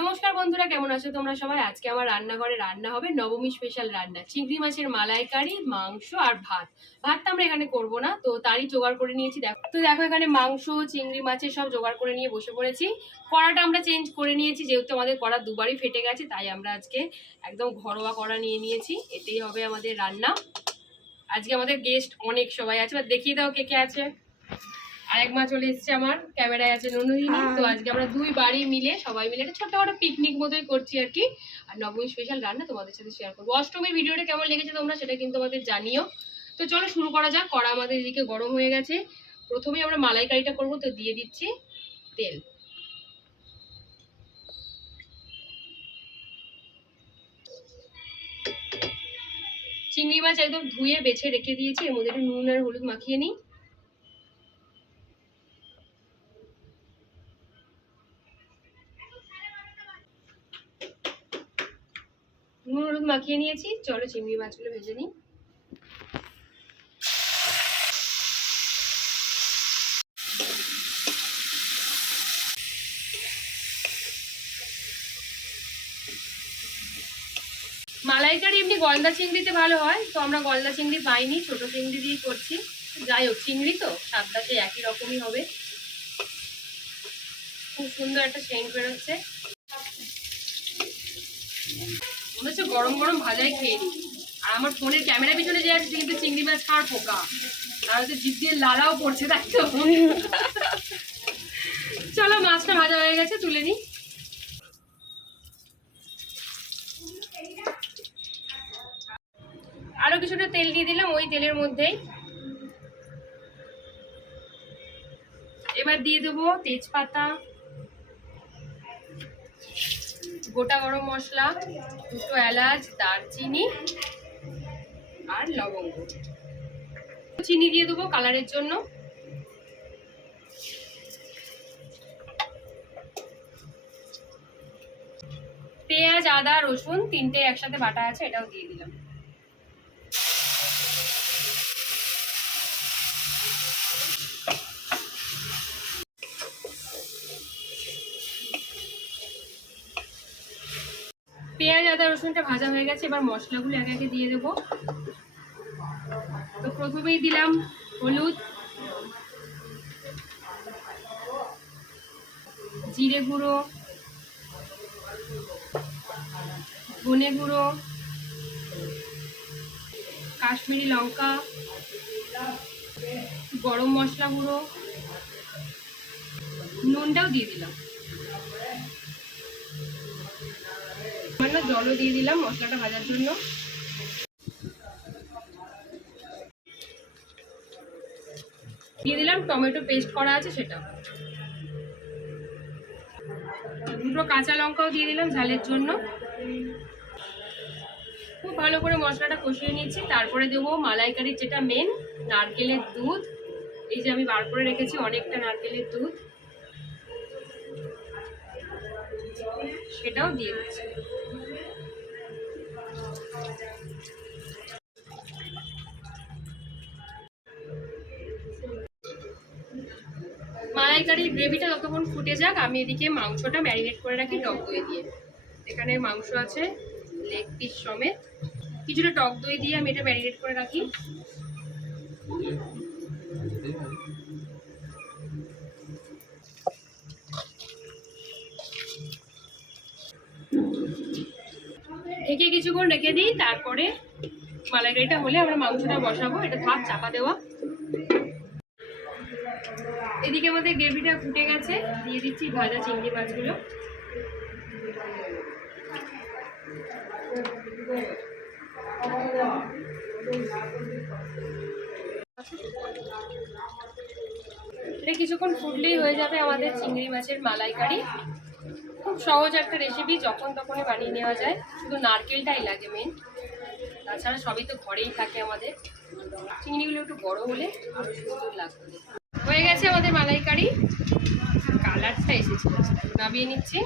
নমস্কার বন্ধুরা, কেমন আছো তোমরা সবাই? আজকে আমার রান্নাঘরে রান্না হবে নবমী স্পেশাল রান্না, চিংড়ি মাছের মালাইকারি, মাংস আর ভাত। ভাতটা আমরা এখানে করব না, তো তারই জোগাড় করে নিয়েছি। দেখো এখানে মাংস, চিংড়ি মাছের সব জোগাড় করে নিয়ে বসে পড়েছি। কড়াটা আমরা চেঞ্জ করে নিয়েছি, যেহেতু আমাদের কড়া দুবারই ফেটে গেছে, তাই আমরা আজকে একদম ঘরোয়া কড়া নিয়ে নিয়েছি। এটাই হবে আমাদের রান্না। আজকে আমাদের গেস্ট অনেক সবাই আছে, দেখিয়ে দাও কে কে আছে। আরেক মা চলে এসছে, আমার ক্যামেরায় আছে নন্দিনী। তো আজকে আমরা দুই বাড়ি মিলে সবাই মিলে একটা ছোট্ট পিকনিক মতোই করছি আর কি। আর নবমী স্পেশাল রান্না তোমাদের সাথে শেয়ার করবো। অষ্টমীর ভিডিওটা কেমন লেগেছে তোমরা সেটা কিন্তু আমাদের জানিও। তো চলো শুরু করা যাক। কড়া আমাদের এদিকে গরম হয়ে গেছে। প্রথমে আমরা মালাইকারিটা করবো, তো দিয়ে দিচ্ছি তেল। চিংড়ি মাছ একদম ধুয়ে বেছে রেখে দিয়েছি, এর মধ্যে একটু নুন আর হলুদ মাখিয়ে নিই। নুন হলুদ মাখিয়ে নিয়েছি, চলো চিংড়ি মাছগুলো ভেজে নিই। মালাইকারি এমনি গলদা চিংড়িতে ভালো হয়, তো আমরা গলদা চিংড়ি পাইনি, ছোট চিংড়ি দিয়ে করছি। যাই হোক, চিংড়ি তো স্বাদটা সেই একই রকমই হবে। খুব সুন্দর একটা সেন্ট বেরোচ্ছে, মনে হচ্ছে গরম গরম ভাজাই খেয়ে নিই। আর আমার ফোনের ক্যামেরা পিছনে যে আছে কিন্তু চিংড়ি মাছ খাওয়ার পোকা, আর হয়তো জিভ দিয়ে লালাও পড়ছে, তাই তো। চলো, মাছটা ভাজা হয়ে গেছে, তুলে নিই। আরো কিছুটা তেল দিয়ে দিলাম ওই তেলের মধ্যেই। এবার দিয়ে দেবো তেজপাতা, গোটা গরম মশলা, দুটো এলাচ, দারচিনি আর লবঙ্গ। চিনি দিয়ে দেবো কালারের জন্য। পেঁয়াজ, আদা, রসুন তিনটে একসাথে বাটা আছে, এটাও দিয়ে দিলাম। পেঁয়াজ, আদা, রসুনটা ভাজা হয়ে গেছে, এবার মশলাগুলো একে একে দিয়ে দেবো। তো প্রথমেই দিলাম হলুদ, জিরে গুঁড়ো, ধনে গুঁড়ো, কাশ্মীরি লঙ্কা, গরম মশলা গুঁড়ো, নুনটাও দিয়ে দিলাম। সামান্য জলও দিয়ে দিলাম মশলাটা ভাজার জন্য। দিয়ে দিলাম টমেটো পেস্ট করা আছে সেটা। দুটো কাঁচা লঙ্কাও দিয়ে দিলাম ঝালের জন্য। খুব ভালো করে মশলাটা কষিয়ে নিচ্ছি। তারপরে দেবো মালাইকারির যেটা মেন, নারকেলের দুধ। এই যে আমি বার করে রেখেছি অনেকটা নারকেলের দুধ, সেটাও দিয়ে দিচ্ছি। মালাইকারির গ্রেভিটা যতক্ষণ ফুটে যাক, আমি এদিকে মাংসটা ম্যারিনেট করে রাখি টক দই দিয়ে। এখানে মাংস আছে লেগ পিস সমেত, কিছুটা টক দই দিয়ে আমি এটা ম্যারিনেট করে রাখি। ঢেকে কিছুক্ষণ রেখে দিই, তারপরে মালাইকারিটা হলে আমরা মাংসটা বসাবো। এটা থাক চাপা দেওয়া। এদিকে আমাদের গ্রেভিটা ফুটে গেছে, দিয়ে দিচ্ছি ভাজা চিংড়ি মাছগুলো। এটা কিছুক্ষণ ফুটলেই হয়ে যাবে আমাদের চিংড়ি মাছের মালাইকারি। খুব সহজ একটা রেসিপি, যখন তখনই বানিয়ে নেওয়া যায়, শুধু নারকেলটাই লাগে মেন, তাছাড়া সবই তো ঘরেই থাকে আমাদের। চিংড়িগুলো একটু বড় হলে আরো সুন্দর লাগবে। হয়ে গেছে আমাদের মালাইকারি, কালারটা এসেছে, নামিয়ে নিচ্ছি।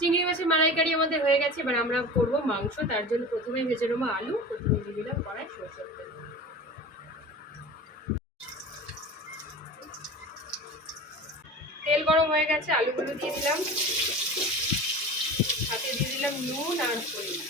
চিংড়ি মাছের মালাইকারি আমাদের হয়ে গেছে। এবার আমরা করবো মাংস। তার জন্য প্রথমে ভেজে নেবো আলু। প্রথমে দিয়ে দিলাম কড়াই সরষের তেল। গরম হয়ে গেছে, আলুগুলো দিয়ে দিলাম, সাথে দিয়ে দিলাম নুন আর হলুদ।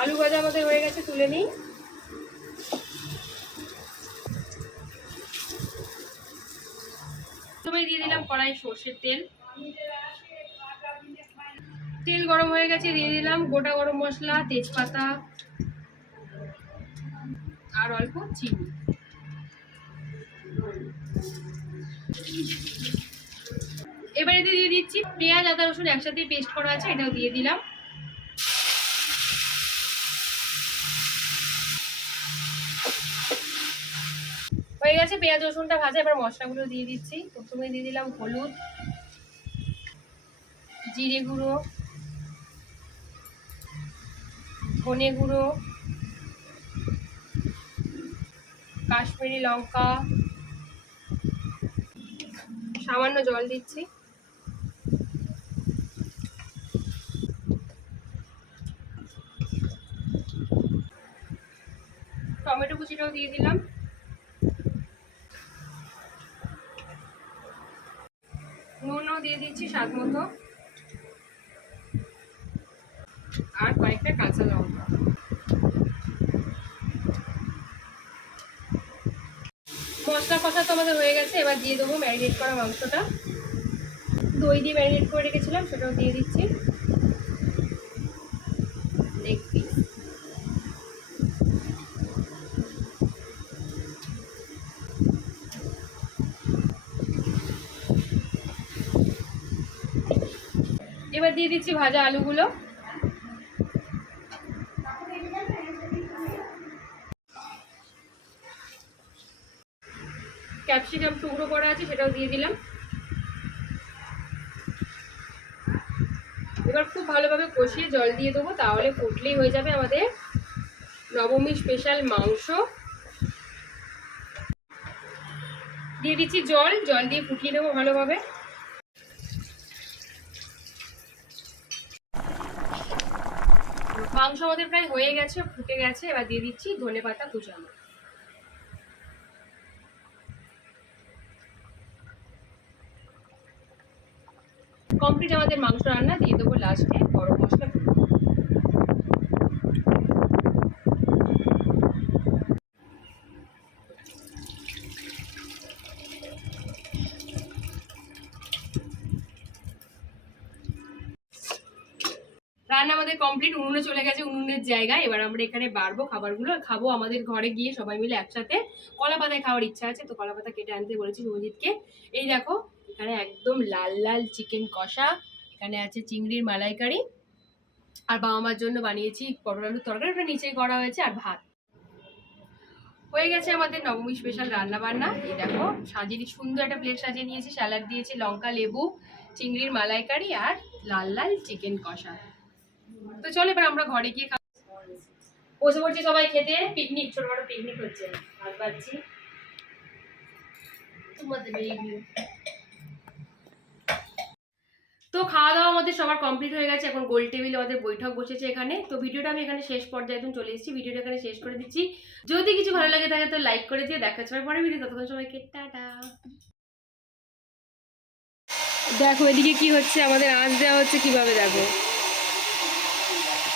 আলু ভাজা আমাদের হয়ে গেছে, তুলে নিই। প্রথমে দিয়ে দিলাম কড়াই সর্ষের তেল, তেল গরম হয়ে গেছে, দিয়ে দিলাম গোটা গরম মশলা, তেজপাতা আর অল্প চিনি। এবারে দিয়ে দিচ্ছি পেঁয়াজ আদা রসুন একসাথে পেস্ট করা আছে, এটাও দিয়ে দিলাম। হয়ে গেছে পেঁয়াজ রসুনটা ভাজা, এবার মশলাগুলো দিয়ে দিচ্ছি। প্রথমে দিয়ে দিলাম হলুদ, জিরে গুঁড়ো, ধনে গুঁড়ো, কাশ্মীরি লঙ্কা, সামান্য জল দিচ্ছি। টমেটো কুচিটাও দিয়ে দিলাম। নুনও দিয়ে দিচ্ছি স্বাদ মতো, আর কয়েকটা কাঁচা লঙ্কা। মশলা কষা তো আমাদের হয়ে গেছে, এবার দিয়ে দেবো ম্যারিনেট করা মাংসটা। দই দিয়ে ম্যারিনেট করে রেখেছিলাম, সেটাও দিয়ে দিচ্ছি। Leg piece. এবার দিয়ে দিচ্ছি ভাজা আলুগুলো। ক্যাপসিকাম টুকরো করা আছে, সেটাও দিয়ে দিলাম। এবার খুব ভালোভাবে কষিয়ে জল দিয়ে দেবো, তাহলে ফুটলেই হয়ে যাবে আমাদের নবমী স্পেশাল মাংস। দিয়ে দিচ্ছি জল, জল দিয়ে ফুটিয়ে দেবো ভালোভাবে। মাংস আমাদের প্রায় হয়ে গেছে, ফুটে গেছে। এবার দিয়ে দিচ্ছি ধনেপাতা কুচানো। কমপ্লিট আমাদের মাংস রান্না। দিয়ে দেবো লাস্টে গরম মশলা। রান্না আমাদের কমপ্লিট, উনুনে চলে গেছে, উনুনের জায়গায়। এবার আমরা এখানে বাড়বো খাবারগুলো, খাবো আমাদের ঘরে গিয়ে সবাই মিলে একসাথে। কলা পাতায় খাওয়ার ইচ্ছা আছে, তো কলা পাতা কেটে আনতে বলেছি শুভজিৎকে। এই দেখো এখানে একদম লাল লাল চিকেন কষা, এখানে আছে চিংড়ির মালাইকারি, আর বাবা মার জন্য বানিয়েছি পটল আলুর তরকারি, ওটা নিচেই করা হয়েছে, আর ভাত। হয়ে গেছে আমাদের নবমী স্পেশাল রান্না বান্না। এই দেখো সাজিয়ে সুন্দর একটা প্লেট সাজিয়ে নিয়েছি, স্যালাড দিয়েছি, লঙ্কা লেবু, চিংড়ির মালাইকারি আর লাল লাল চিকেন কষা। তো চলো এবার আমরা ঘরে গিয়ে বসে পড়ছি সবাই খেতে। পিকনিক, ছোটখাটো পিকনিক হচ্ছে। ভাত পাচ্ছি তো খাওয়া দাওয়া আমাদের সবার কমপ্লিট হয়ে গেছে। এখন গোল টেবিলে আমাদের বৈঠক বসেছে এখানে। তো ভিডিওটা আমি এখানে শেষ পর্যায়ে একদম চলে এসেছি, ভিডিওটা এখানে শেষ করে দিচ্ছি। যদি কিছু ভালো লাগে থাকে তো লাইক করে দিও। দেখা হচ্ছে পরে ভিডিও, ততক্ষণ সবাইকে টাটা। দেখো এদিকে কি হচ্ছে, আমাদের আঁচ দেওয়া হচ্ছে কিভাবে, দেখো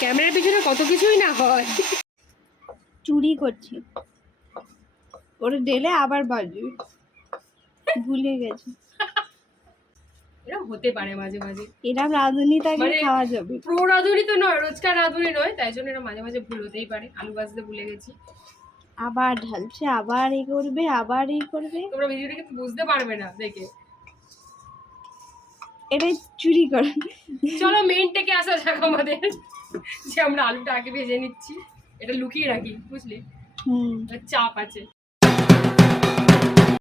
ক্যামেরার পিছনে কত কিছুই না হয়। চুরি করছি, ওরে দিলে আবার বাজবে, ভুলে গেছে। এরকম হতে পারে মাঝে মাঝে, এরকম রাঁধুনি থাকলে খাওয়া যাবে। প্রো রাঁধুনি তো নয়, রোজকার রাঁধুনি নয়, তাই জন্য এটা মাঝে মাঝে ভুল হতেই পারে। আলু ভাজতে ভুলে গেছি, আবার ঢালছে, আবার এই করবে, আবার এই করবে। তোমরা ভিডিওটা কিন্তু বুঝতে পারবে না দেখে। এটাই চুরি করে। চলো মেইন থেকে আসা যাক আমাদের, যে আমরা আলুটা আগে ভেজে নিচ্ছি। এটা লুকিয়ে রাখি, বুঝলি, চাপ আছে।